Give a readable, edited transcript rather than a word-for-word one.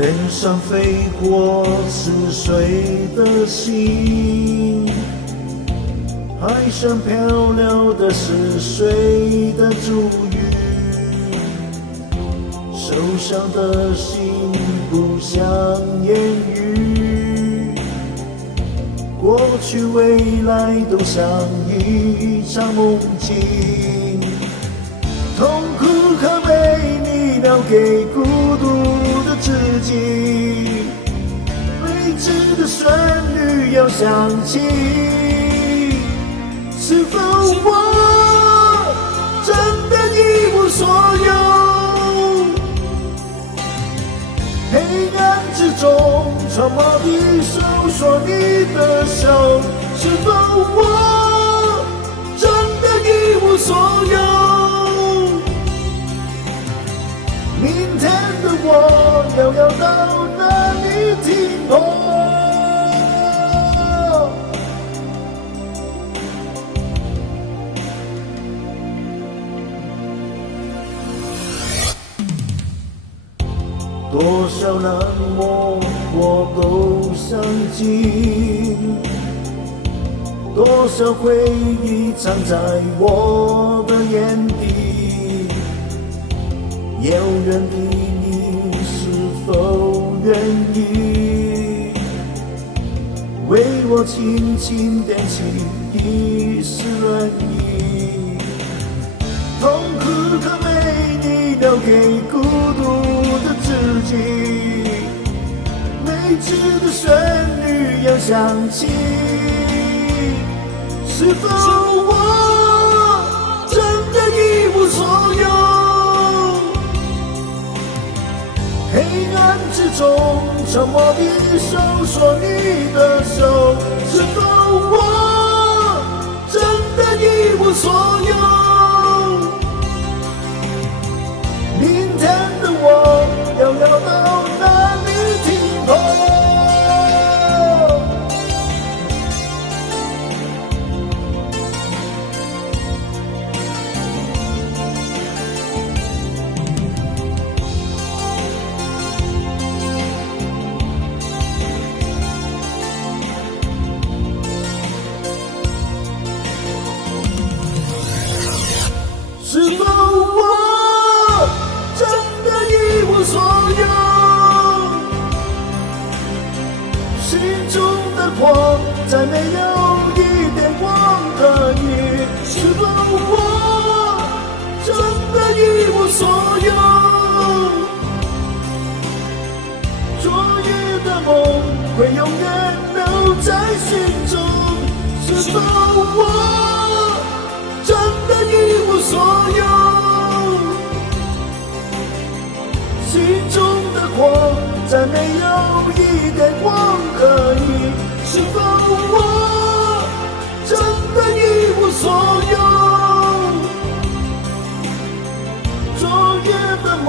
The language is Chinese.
天上飞过似水的星，海上漂流的是水的珠玉，受伤的心不想言语，过去未来都像一场梦境，痛苦和美丽留给孤独的自己，未知的旋律要响起，是否我真的一无所有？黑暗之中穿过的搜索你的手，是否我真的一无所有？明天的我又要到哪里停泊？多少冷漠我都想尽，多少回忆藏在我的眼底，遥远的你是否愿意为我轻轻点起一丝暖意？痛苦和美丽留给孤独的自己，未知的旋律要响起，是否我真的一无所有？黑暗之中沉默地搜索你的手，是否我真的一无所有？明天的我又要到哪里停泊？是否我真的一无所有？心中的光再没有一点光可以，是否我真的一无所有？昨夜的梦会永远留在心中，是否我真的一无所有？心中的光再没有一点光可以，是否我真的一无所有？昨夜的梦